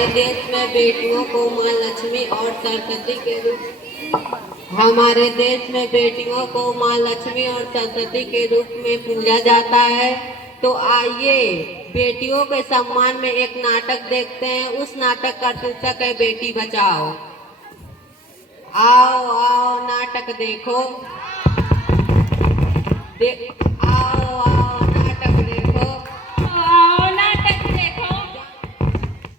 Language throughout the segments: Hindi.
हमारे देश में बेटियों को माँ लक्ष्मी और सरस्वती के रूप हमारे देश में बेटियों को माँ लक्ष्मी और सरस्वती के रूप में पूजा जाता है। तो आइए बेटियों के सम्मान में एक नाटक देखते हैं। उस नाटक का शीर्षक है बेटी बचाओ। आओ आओ नाटक देखो। आओ आओ नाटक देखो। आओ नाटक देखो।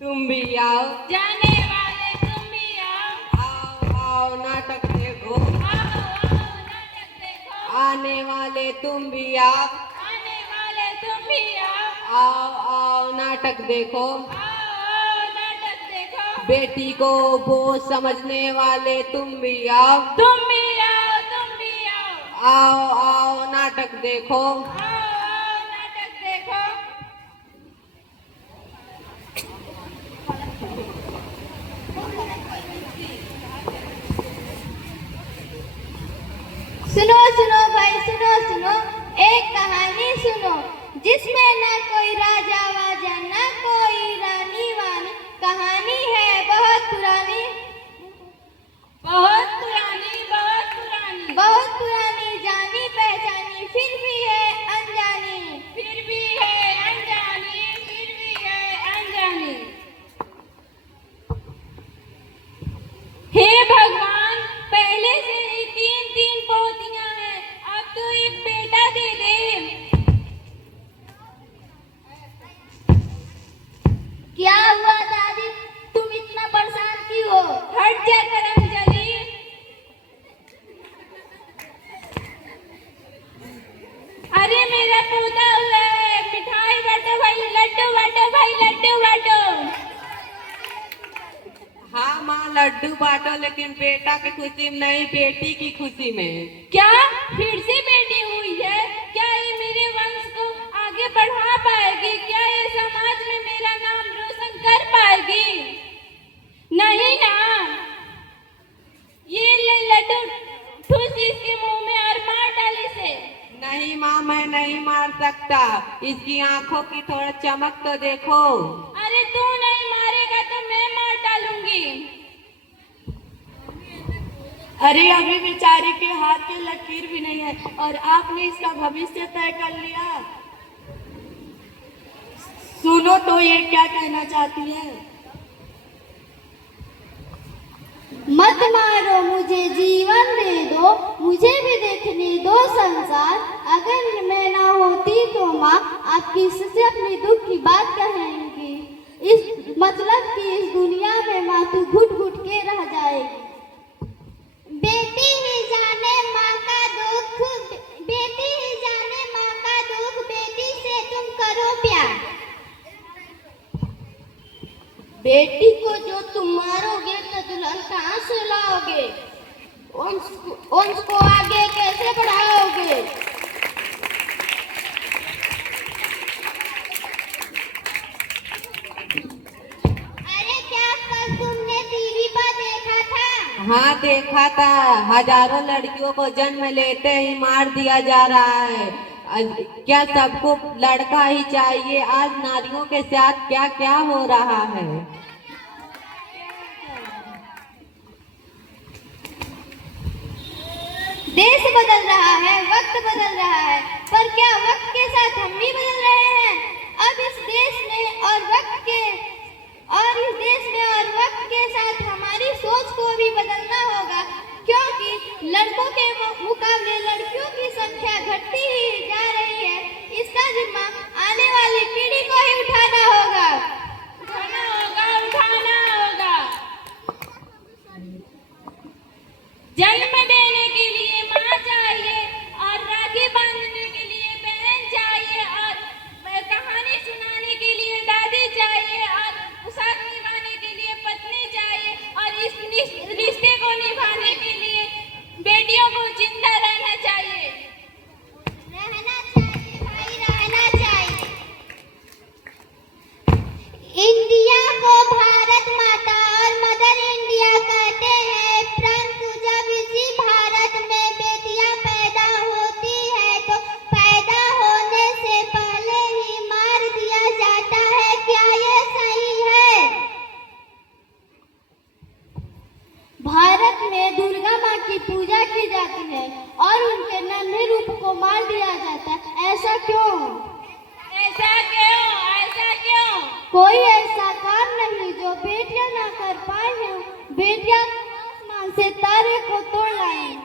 तुम भी आओ। जाने वाले तुम भी आओ। आओ आओ नाटक देखो। आओ आओ नाटक देखो। आने वाले तुम भी आओ। आने वाले तुम भी आओ। आओ आओ नाटक देखो। आओ आओ नाटक देखो। बेटी को बोझ समझने वाले तुम भी आओ। तुम भी आओ, तुम भी आओ। आओ आओ नाटक देखो। आओ आओ नाटक देखो। सुनो सुनो भाई सुनो सुनो, एक कहानी सुनो जिसमें न कोई राजा वाजा न कोई रानी वानी। कहानी है बहुत पुरानी, बहुत पुरानी, बहुत पुरानी, बहुत पुरानी, जानी पहचानी फिर भी है अनजानी। फिर भी है अनजानी, फिर भी है अनजानी। हे भगवान, पहले से ही तीन तीन पोतियां हैं, अब तो एक बेटा दे दे। क्या हुआ दादी, तुम इतना परेशान क्यों हो? हट जा करमजली। अरे मेरा पोता हुआ है, मिठाई बांटो भाई, लड्डू बांटो भाई, लड्डू बांटो। हाँ माँ लड्डू बांटो, लेकिन बेटा की खुशी में नहीं, बेटी की खुशी में। क्या फिर से बेटी हुई है? क्या ये मेरे वंश को आगे बढ़ा पाएगी? क्या ये समाज में मेरा नाम रोशन कर पाएगी? नहीं ना। ये ले लड्डू, ठूस इसके मुंह में और मार डाल इसे। नहीं माँ मैं नहीं मार सकता, इसकी आंखों की थोड़ा चमक तो देखो। अरे तू नहीं मारेगा तो मैं मार डालूंगी। अरे अभी बेचारे के हाथ के लकीर भी नहीं है और आपने इसका भविष्य तय कर लिया। सुनो तो ये क्या कहना चाहती है। मत मारो मुझे, जीवन दे दो, मुझे भी देखने दो संसार। अगर मैं ना होती तो माँ आपकी से अपने दुख की बात कहेंगी। इस मतलब कि इस दुनिया में माँ तू घुट घुट के रह जाएगी। बेटी ही जाने माँ का दुख, बेटी ही जाने माँ का दुख, बेटी से तुम करो प्यार। बेटी को जो तुम मारोगे तो दुल्हन कहाँ से लाओगे? वंश को आगे कैसे बढ़ाओगे? अरे क्या कल तुमने टीवी पर देखा था? हाँ देखा था, हजारों लड़कियों को जन्म लेते ही मार दिया जा रहा है। क्या सबको लड़का ही चाहिए? आज नारियों के साथ क्या क्या हो रहा है। देश बदल रहा है, वक्त बदल रहा है, पर क्या वक्त के साथ हम भी बदल रहे हैं? अब इस देश में और वक्त के साथ हमारी सोच को भी बदलना होगा, क्योंकि लड़कों के मुकाबले लड़कियों की संख्या घटती ही जा रही है। इसका जिम्मा आने वाली पीढ़ी को ही उठाना होगा। उठाना होगा, उठाना होगा। जन्म देने के लिए माँ चाहिए और राखी बांधने के लिए बहन चाहिए और कहानी सुनाने के लिए दादी चाहिए और पोशाक निभाने के लिए पत्नी चाहिए और इस रिश्ते को निभाने के लिए बेटियों को जिंदा रहना चाहिए। रहना चाहिए भाई, रहना चाहिए। पूजा की जाती है और उनके नन्हे रूप को मार दिया जाता है, ऐसा क्यों? ऐसा क्यों? ऐसा क्यों? कोई ऐसा काम नहीं जो बेटियां ना कर पाई हो। बेटियां आसमान से तारे को तोड़ लाएं।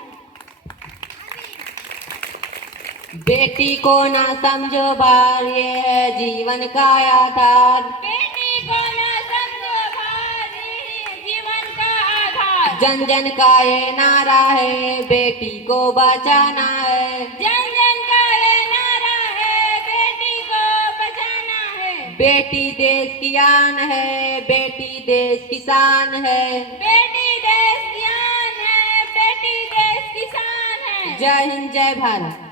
बेटी को ना समझो भार, ये है जीवन का आधार। बेटी को ना समझो भार, ये है जीवन का आधार। जन जन का ये नारा है, बेटी को बचाना है। जन जन का ये नारा है, बेटी को बचाना है। बेटी देश की आन है, बेटी देश की शान है। बेटी देश की आन है, बेटी देश की शान है। जय हिंद, जय भारत।